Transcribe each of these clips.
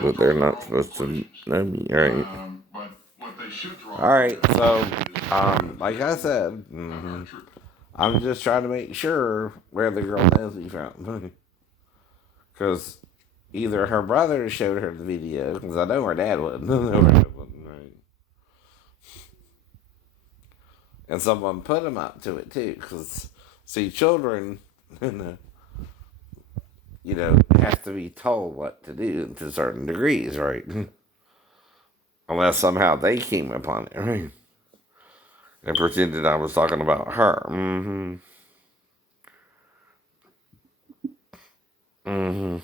but they're not supposed to know me, right? Alright, so, like I said, I'm just trying to make sure where the girl knows me from. Because either her brother showed her the video, because I know her dad wouldn't. Right? And someone put him up to it too, because, see, children, have to be told what to do to certain degrees, right? Unless somehow they came upon it, right? And pretended I was talking about her. Now,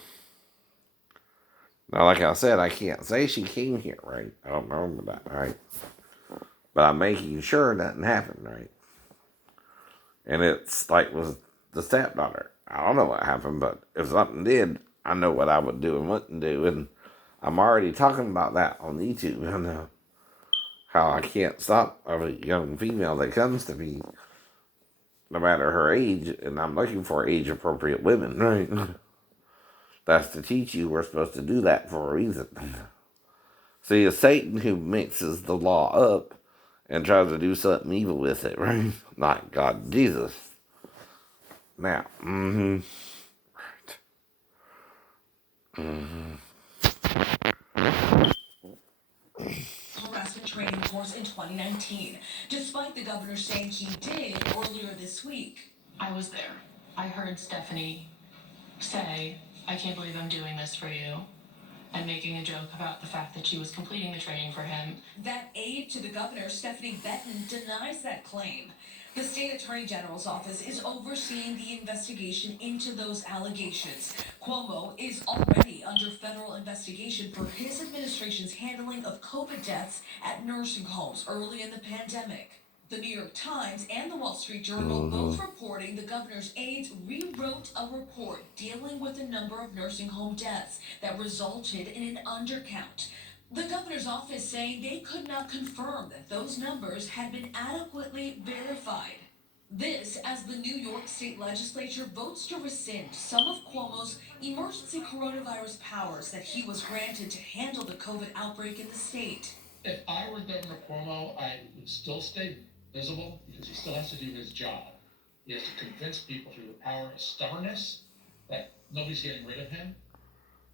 like I said, I can't say she came here, right? I don't remember that, right? But I'm making sure nothing happened, right? And it's like with the stepdaughter. I don't know what happened, but if something did, I know what I would do and wouldn't do. And I'm already talking about that on YouTube. I know how I can't stop a young female that comes to me, no matter her age, and I'm looking for age appropriate women, right? That's to teach you we're supposed to do that for a reason. See, it's Satan who mixes the law up and tries to do something evil with it, right? Not God, Jesus. Now, harassment training course in 2019, despite the governor saying he did earlier this week. I was there. I heard Stephanie say, "I can't believe I'm doing this for you," and making a joke about the fact that she was completing the training for him. That aide to the governor, Stephanie Benton, denies that claim. The state attorney general's office is overseeing the investigation into those allegations. Cuomo is already under federal investigation for his administration's handling of COVID deaths at nursing homes early in the pandemic. The New York Times and the Wall Street Journal both reporting the governor's aides rewrote a report dealing with the number of nursing home deaths that resulted in an undercount. The governor's office saying they could not confirm that those numbers had been adequately verified. This as the New York State Legislature votes to rescind some of Cuomo's emergency coronavirus powers that he was granted to handle the COVID outbreak in the state. If I were Governor Cuomo, I would still stay visible because he still has to do his job. He has to convince people through the power of stubbornness that nobody's getting rid of him.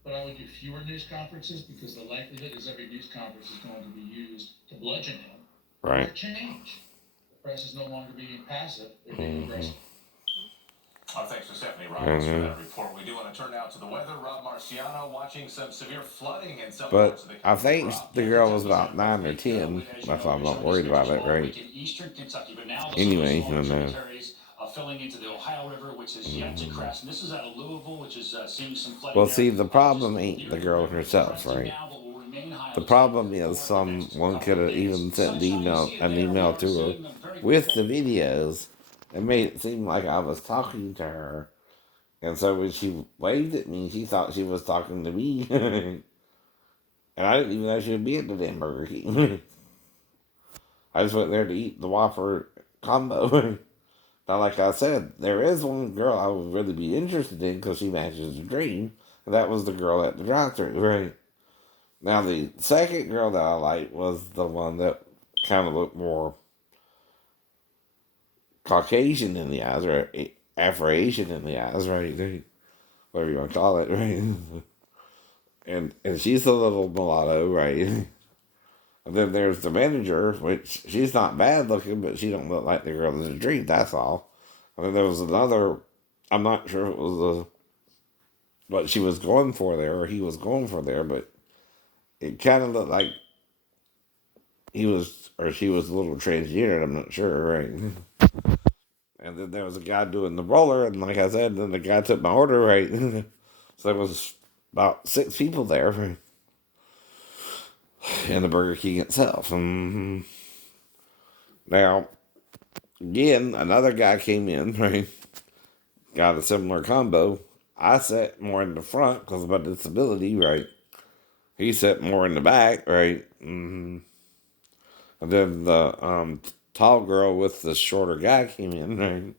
But I would do fewer news conferences because the likelihood is every news conference is going to be used to bludgeon him. right. Or change. The press is no longer being passive, they're being aggressive. Thanks to Stephanie Roberts for that report. We do want to turn now to the weather. Rob Marciano watching some severe flooding in some parts But of the country. I think Rob, the girl was about 9 or 10. That's why I'm not worried about it, right? Eastern Kentucky, but now the Anyway, smaller tributaries filling into the Ohio River, which is yet to crest. And this is out of Louisville, which is seeing some flooding. well, there. see, the problem ain't the girl herself, right? The problem is someone could have even sent an email to her with the videos and made it seem like I was talking to her. And so when she waved at me, she thought she was talking to me. And I didn't even know she would be at the damn Burger King. I just went there to eat the Whopper combo. Now, like I said, there is one girl I would really be interested in because she matches the dream. And that was the girl at the drive-thru, right? Now, the second girl that I liked was the one that kind of looked more Caucasian in the eyes, or Afro-Asian in the eyes, right? Whatever you want to call it, right? And she's a little mulatto, right? And then there's the manager, which she's not bad looking, but she don't look like the girl in the dream, that's all. And then there was another, I'm not sure if it was what she was going for there, or he was going for there, but it kind of looked like he was, or she was a little transgender, I'm not sure, right? And then there was a guy doing the roller, and like I said, then the guy took my order, right? So there was about 6 people there, right? In the Burger King itself. Now, again, another guy came in, right? Got a similar combo. I sat more in the front because of my disability, right? He sat more in the back, right? And then the tall girl with the shorter guy came in,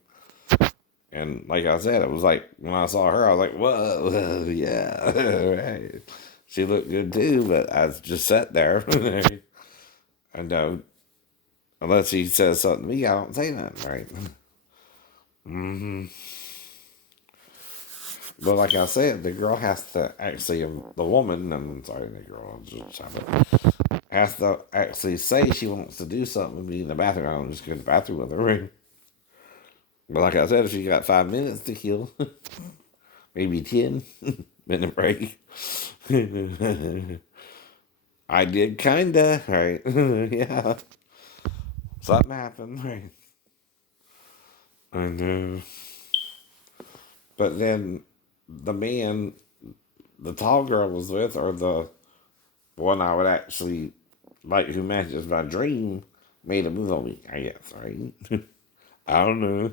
right? And like I said, it was like when I saw her, I was like, whoa, yeah, right. She looked good too, but I just sat there. I know, unless he says something to me, I don't say nothing, right? hmm But like I said, the girl has to actually, the woman, I'm sorry, the girl, I'm just has to actually say she wants to do something with me in the bathroom. I don't just go to the bathroom with her, right? But like I said, if she got 5 minutes to kill, maybe 10 minute break. I did kinda, right? Yeah. Something happened, right? I know. But then the man, the tall girl was with, or the one I would actually like who matches my dream, made a move on me, I guess, right? I don't know.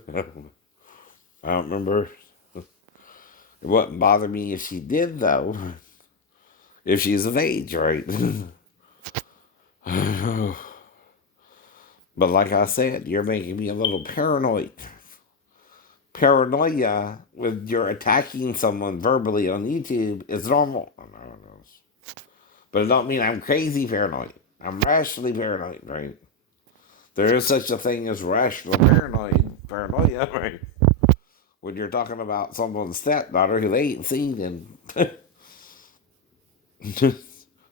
I don't remember. It wouldn't bother me if she did, though. If she's of age, right? But like I said, you're making me a little paranoid. Paranoia with you're attacking someone verbally on YouTube is normal. But it don't mean I'm crazy paranoid. I'm rationally paranoid, right? There is such a thing as rational paranoia, right? When you're talking about someone's stepdaughter who they ain't seen in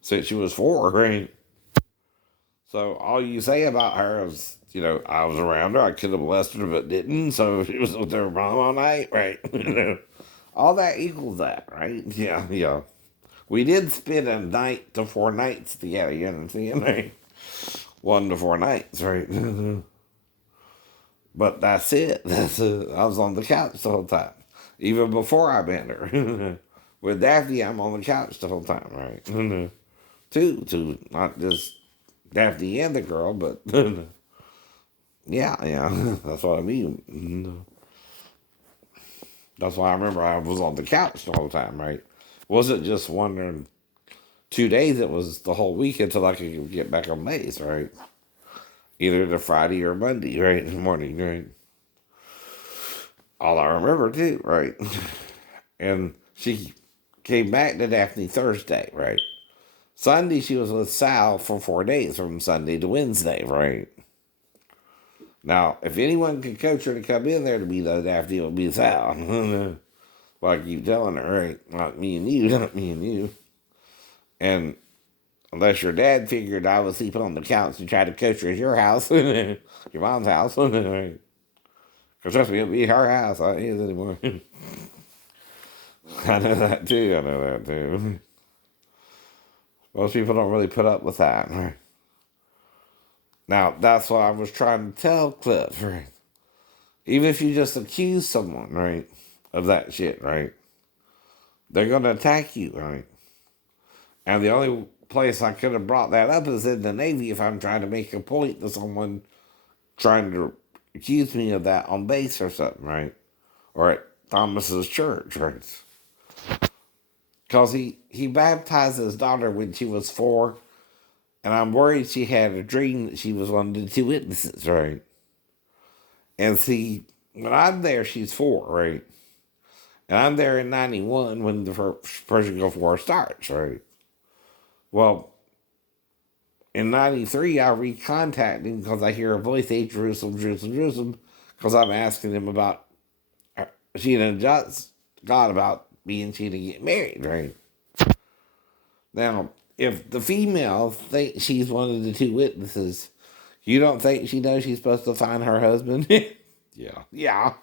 since she was 4, right? So all you say about her is, I was around her, I could have molested her but didn't, so she was with her mom all night, right? All that equals that, right? Yeah, yeah. We did spend a night to 4 nights together, you understand, right? 1 to 4 nights, right? But that's it. I was on the couch the whole time. Even before I met her. With Daphne, I'm on the couch the whole time, right? Two, not just Daphne and the girl, but yeah, that's what I mean. That's why I remember I was on the couch the whole time, right? Wasn't just wondering 2 days, it was the whole week until I could get back on base, right? Either the Friday or Monday, right? In the morning, right? All I remember too, right? And she came back to Daphne Thursday, right? Sunday she was with Sal for 4 days, from Sunday to Wednesday, right? Now, if anyone could coach her to come in there to be the Daphne, it would be Sal. Well, I keep telling her, right? Not me and you, not me and you. And unless your dad figured I was sleeping on the couch and tried to coach her at your house, your mom's house, because trust me, it'll be her house. I ain't his anymore. I know that too. I know that too. Most people don't really put up with that. Right? Now, that's what I was trying to tell Cliff. Right? Even if you just accuse someone, right, of that shit, right, they're going to attack you, right? And the only place I could have brought that up is in the Navy if I'm trying to make a point to someone trying to accuse me of that on base or something, right? Or at Thomas's church, right? Because he baptized his daughter when she was 4, and I'm worried she had a dream that she was one of the 2 witnesses, right? And see, when I'm there, she's 4, right? And I'm there in 91 when the first Persian Gulf War starts, right? Well, in 93, I recontact him because I hear a voice, hey, Jerusalem, Jerusalem, Jerusalem, because I'm asking him about she and God about me and she to get married, right? Now, if the female thinks she's one of the 2 witnesses, you don't think she knows she's supposed to find her husband? Yeah. Yeah.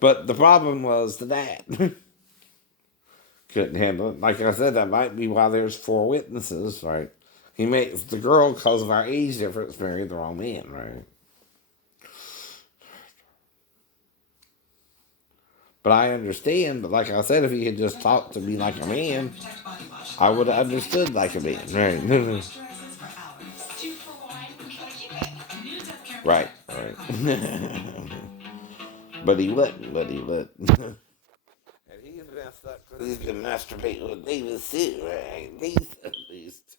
But the problem was the dad. Couldn't handle it. Like I said, that might be why there's 4 witnesses, right? He makes the girl, because of our age difference, marry the wrong man, right? But I understand, but like I said, if he had just talked to me like a man, I would have understood like a man, right? Right, right. But he wouldn't, and he's messed up because he's been masturbating with Davis too, right? At least.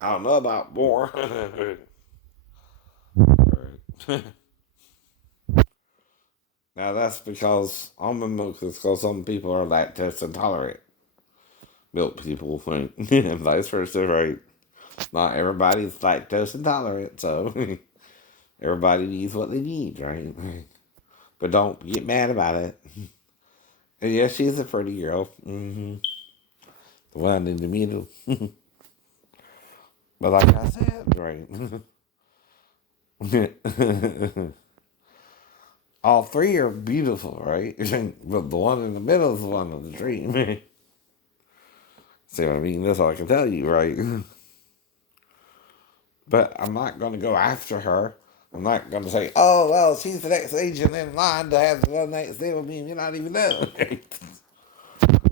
I don't know about more. Right. Now that's because almond milk is because some people are lactose intolerant. Milk people, and vice versa, right? Not everybody's lactose intolerant, so everybody needs what they need, right? But don't get mad about it. And yes, she's a pretty girl. The one in the middle. But like I said, right? All three are beautiful, right? But the one in the middle is the one of the dream. See what I mean? That's all I can tell you, right? But I'm not going to go after her. I'm not going to say, oh, well, she's the next agent in line to have the one night stand with me and you not even know. You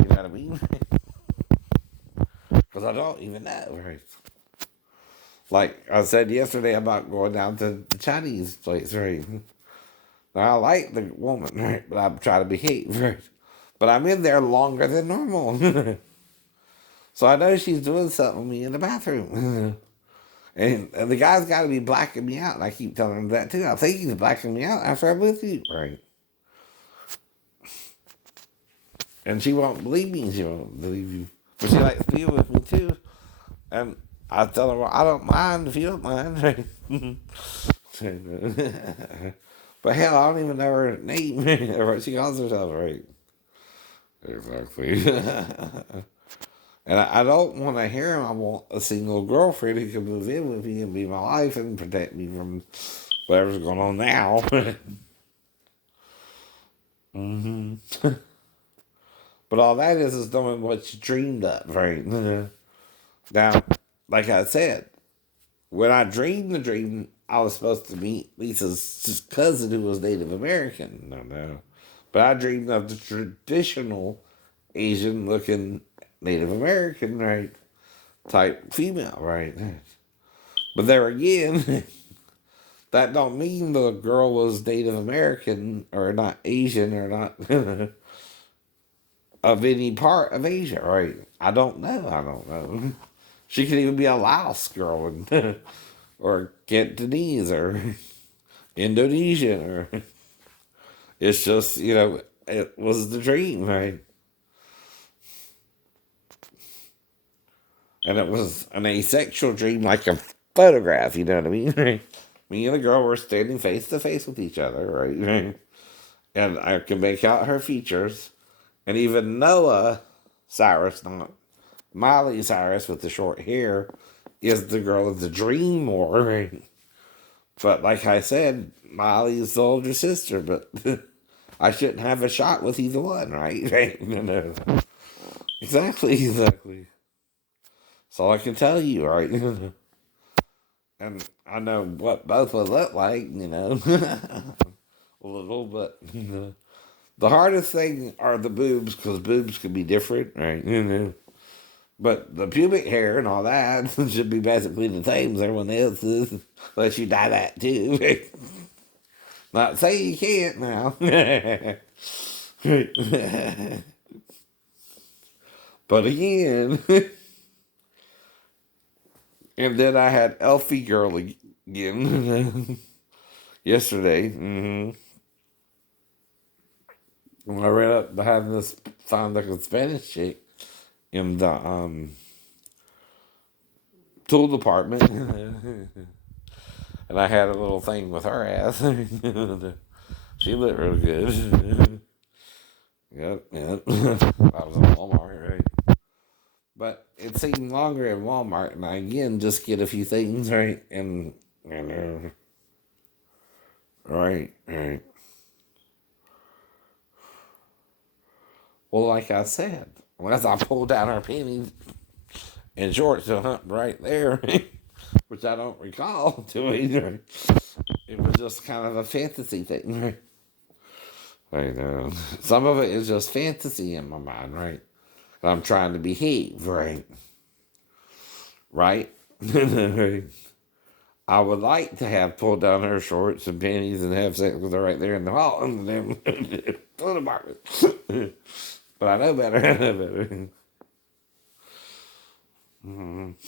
know what I mean? Because I don't even know, right? Like I said yesterday about going down to the Chinese place, right? Now, I like the woman, right? But I'm trying to behave, right? But I'm in there longer than normal. So I know she's doing something with me in the bathroom. And the guy's got to be blacking me out. And I keep telling him that too. I think he's blacking me out after I'm with you, right? And she won't believe me. She won't believe you. But she likes to be with me too. And I tell her, well, I don't mind if you don't mind, right? But hell, I don't even know her name or what she calls herself, right? Exactly. And I don't want to hear him. I want a single girlfriend who can move in with me and be my life and protect me from whatever's going on now. hmm But all that is doing what you dreamed of, right? Now, like I said, when I dreamed the dream, I was supposed to meet Lisa's cousin who was Native American. No. But I dreamed of the traditional Asian looking Native American, right? Type female, right? But there again, that don't mean the girl was Native American or not Asian or not of any part of Asia, right? I don't know. I don't know. She could even be a Laos girl or Cantonese or Indonesian or it's just, it was the dream, right? And it was an asexual dream like a photograph, you know what I mean? Me and the girl were standing face to face with each other, right? And I could make out her features. And even Noah Cyrus, not Miley Cyrus with the short hair, is the girl of the dream more, right? But like I said, Miley is the older sister, but I shouldn't have a shot with either one, right? Right? No. Exactly. That's all I can tell you, right? And I know what both would look like, a little, but the hardest thing are the boobs because boobs can be different, right? But the pubic hair and all that should be basically the same as everyone else's, unless you dye that too. Not saying you can't now. But again, and then I had Elfie Girl again yesterday. When I ran up behind this fine looking Spanish chick in the tool department, and I had a little thing with her ass. She looked real good. Yep. I was in Walmart, right? But it seemed longer in Walmart, and I again just get a few things, right? And right. Well, like I said, once I pulled down her panties and shorts to hunt right there, which I don't recall doing, right? It was just kind of a fantasy thing, right? Right. Some of it is just fantasy in my mind, right? I'm trying to behave, right? Right? I would like to have pulled down her shorts and panties and have sex with her right there in the hall in the damn apartment. But I know better. I know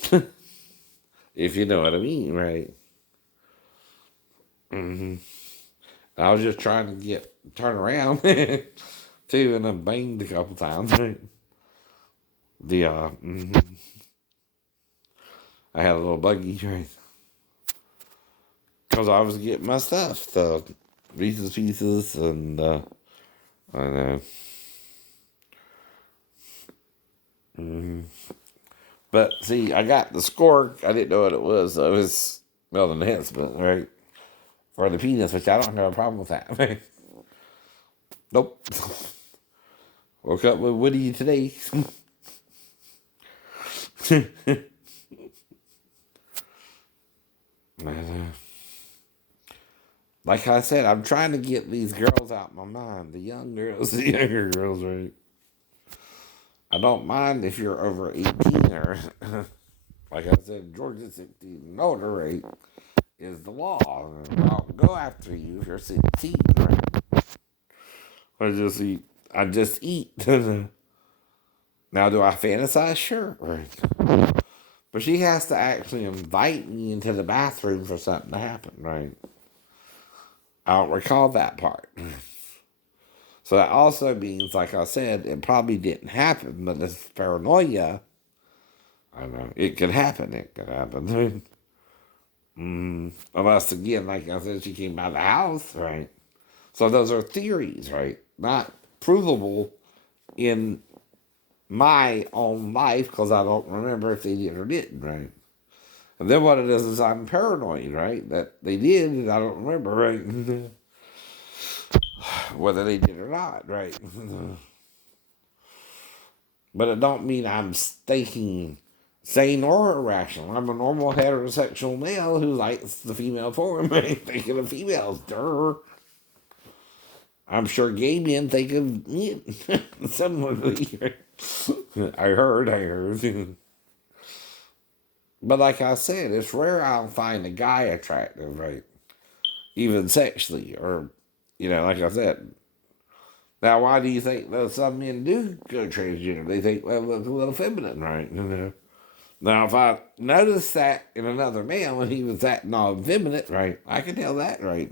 better. If you know what I mean, right? I was just trying to get turn around too, and I banged a couple times. The I had a little buggy right because I was getting my stuff, the Reese's Pieces, and I know. But see, I got the score. I didn't know what it was. So it was well enhancement, right? For the penis, which I don't have a problem with that. Nope. Woke up with Woody today. Like I said, I'm trying to get these girls out my mind. The young girls, the younger girls, right? I don't mind if you're over 18 or, like I said, Georgia 16 and older, right? Is the law. I'll go after you if you're 16, right? I just eat. I just eat. Now, do I fantasize? Sure, right? But she has to actually invite me into the bathroom for something to happen, right? I don't recall that part. So that also means, like I said, it probably didn't happen, but this paranoia, I don't know, it could happen. It could happen. Unless, again, like I said, she came out of the house, right? So those are theories, right? Not provable in my own life because I don't remember if they did or didn't, right? And then what it is I'm paranoid, right? That they did and I don't remember, right? Whether they did or not, right? But it don't mean I'm thinking sane or irrational. I'm a normal heterosexual male who likes the female form, right? Thinking of females, durr. I'm sure gay men think of me. Someone. I heard. But like I said, it's rare I'll find a guy attractive, right? Even sexually, or like I said. Now, why do you think that some men do go transgender? They think, well, look a little feminine, right? Now, if I noticed that in another male and he was acting all effeminate, right, I can tell that, right?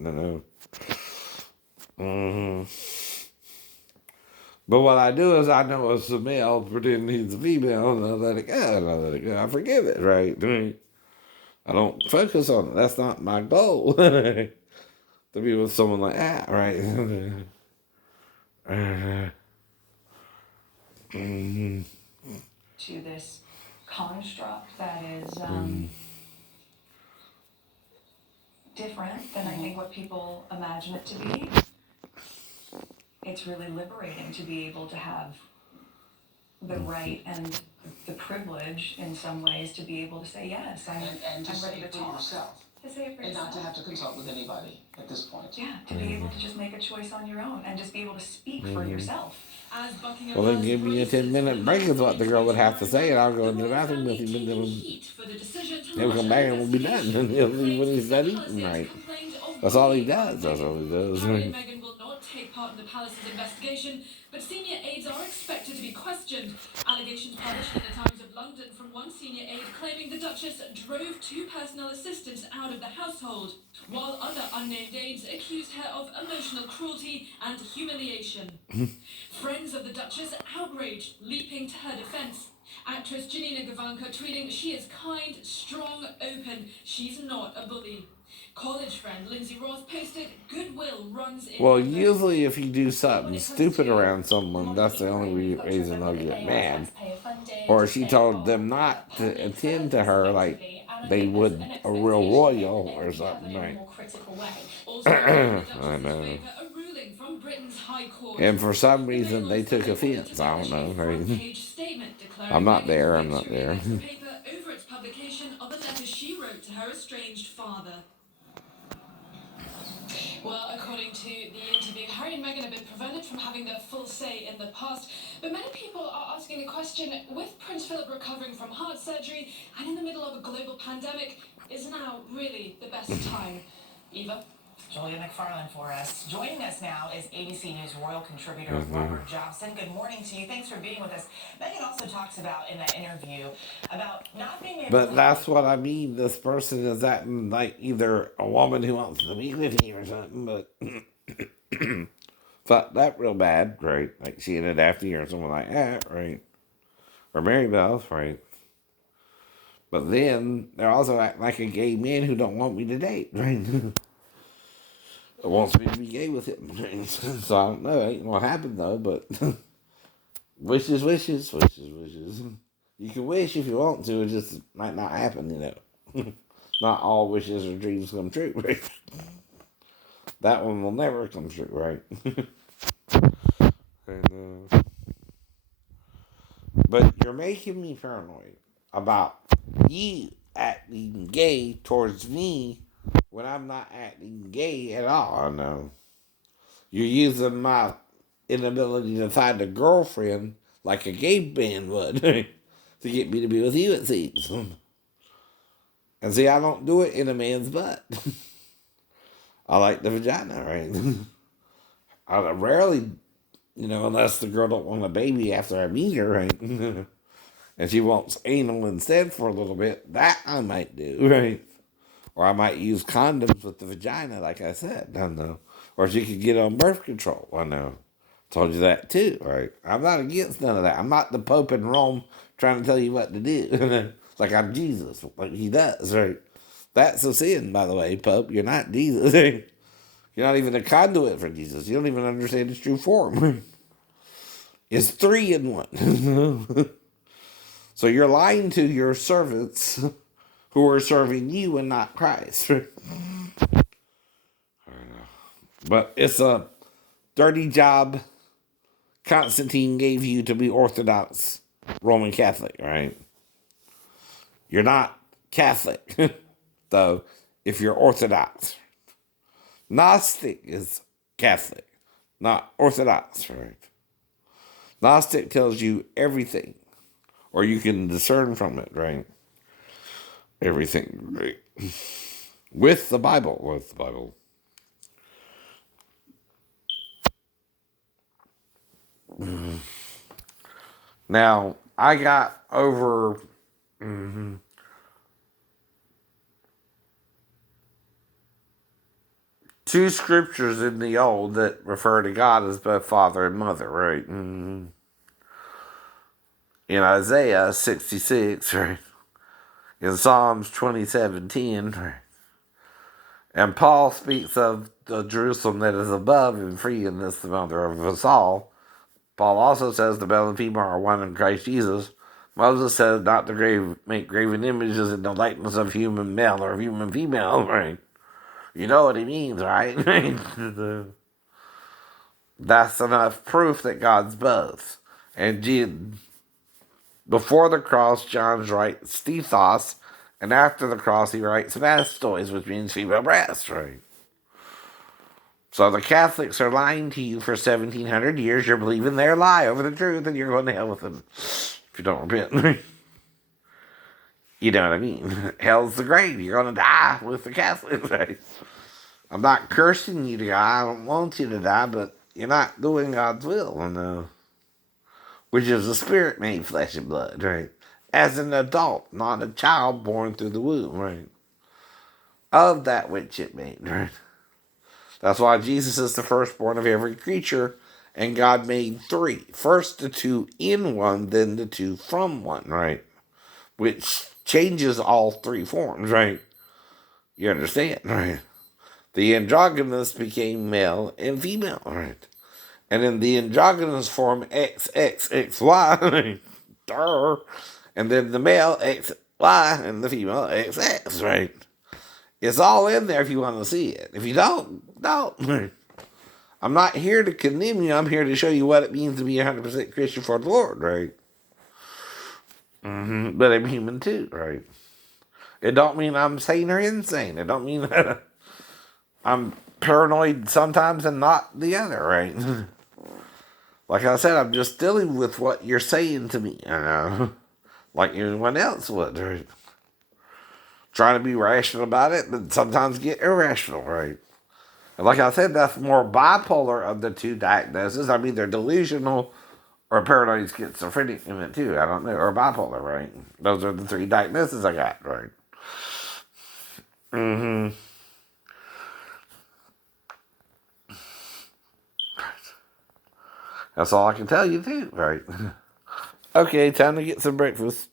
But what I do is I know it's a male pretending he's a female, and I let it go, and I let it go. I forgive it, right? I don't focus on it. That's not my goal. To be with someone like that, right? To this construct that is different than I think what people imagine it to be. It's really liberating to be able to have the right and the privilege in some ways to be able to say yes. And to I'm say ready it to for talk. yourself. To say it for And yourself. not to have to consult with anybody at this point. Yeah, to be able to just make a choice on your own and just be able to speak for yourself. As Buckingham Well, then Palace give me a braces 10-minute break is what the girl would have to say, and I'll go into the bathroom with him, and then he'll come back and we'll be done. And he'll leave when he's done eating, right? That's all he does. That's all he does. Harry and Meghan will not take part in the palace's investigation, but senior aides are expected to be questioned. Allegations published in the Times of London from one senior aide claiming the Duchess drove two personal assistants out of the household, while other unnamed aides accused her of emotional cruelty and humiliation. Friends of the Duchess outraged, leaping to her defense. Actress Janina Gavankar tweeting, "She is kind, strong, open. She's not a bully." College friend Lindsay Ross posted, "Goodwill runs in." Well, usually if you do something stupid around someone, that's the only reason they'll get mad. Or she told them not to attend to her like they would a real royal or something, right? I know. And for some reason they took offense. I don't know, right? I'm not there. I'm not there. Over its publication of a letter she wrote to her estranged father. Well, according to the interview, Harry and Meghan have been prevented from having their full say in the past. But many people are asking the question, with Prince Philip recovering from heart surgery and in the middle of a global pandemic, is now really the best time? Eva? Julia McFarland for us. Joining us now is ABC News royal contributor Robert Jobson. Good morning to you. Thanks for being with us. Meghan also talks about in that interview about not being able But to... that's what I mean. This person is acting like either a woman who wants to be with me or something, but fucked up real bad, right? Like she and Daphne or someone like that, right? Or Mary Beth, right? But then they're also act like a gay man who don't want me to date, right? Wants me to be gay with him. Right? So I don't know. It ain't gonna happen though, but wishes, wishes, wishes, wishes. You can wish if you want to, it just might not happen, you know. Not all wishes or dreams come true, right? That one will never come true, right? and, but you're making me paranoid about you acting gay towards me when I'm not acting gay at all. I know. You're using my inability to find a girlfriend like a gay man would to get me to be with you, it seems. And see, I don't do it in a man's butt. I like the vagina, right? I rarely, unless the girl don't want a baby after I meet her, right? And she wants anal instead for a little bit, that I might do, right? Or I might use condoms with the vagina, like I said, I don't know. Or she could get on birth control, I know. Told you that too, right? I'm not against none of that. I'm not the Pope in Rome trying to tell you what to do. Like I'm Jesus, like he does, right? That's a sin, by the way, Pope. You're not Jesus. You're not even a conduit for Jesus. You don't even understand its true form. It's three in one. So you're lying to your servants who are serving you and not Christ. But it's a dirty job Constantine gave you to be Orthodox Roman Catholic, right? You're not Catholic, though, if you're Orthodox. Gnostic is Catholic, not Orthodox, right? Gnostic tells you everything, or you can discern from it, right? Everything, right? With the Bible. Now, I got over two scriptures in the Old that refer to God as both Father and Mother, right? In Isaiah 66, right? In Psalms 27:10, right? And Paul speaks of the Jerusalem that is above and free, and this the mother of us all. Paul also says the male and female are one in Christ Jesus. Moses says not to make graven images in the likeness of human male or human female, right? You know what he means, right? That's enough proof that God's both. And before the cross, John writes Stethos, and after the cross, he writes Mastois, which means female breast, right? So the Catholics are lying to you for 1,700 years. You're believing their lie over the truth, and you're going to hell with them if you don't repent. You know what I mean? Hell's the grave. You're going to die with the Catholics, right? I'm not cursing you to die. I don't want you to die, but you're not doing God's will, which is the spirit made flesh and blood, right? As an adult, not a child born through the womb, right? Of that which it made, right? That's why Jesus is the firstborn of every creature, and God made three. First the two in one, then the two from one, right? Which changes all three forms, right? You understand, right? The androgynous became male and female, right? And in the androgynous form, XXXY, duh. And then the male XY and the female XX, right? It's all in there if you want to see it. If you don't. I'm not here to condemn you. I'm here to show you what it means to be 100% Christian for the Lord, right? But I'm human too, right? It don't mean I'm sane or insane. It don't mean that I'm paranoid sometimes and not the other, right? Like I said, I'm just dealing with what you're saying to me, like anyone else would, right? Trying to be rational about it, but sometimes get irrational, right? And like I said, that's more bipolar of the two diagnoses. I mean, they're delusional or paranoid schizophrenic in it too. I don't know, or bipolar, right? Those are the three diagnoses I got, right? That's all I can tell you, too, right? Okay, time to get some breakfast.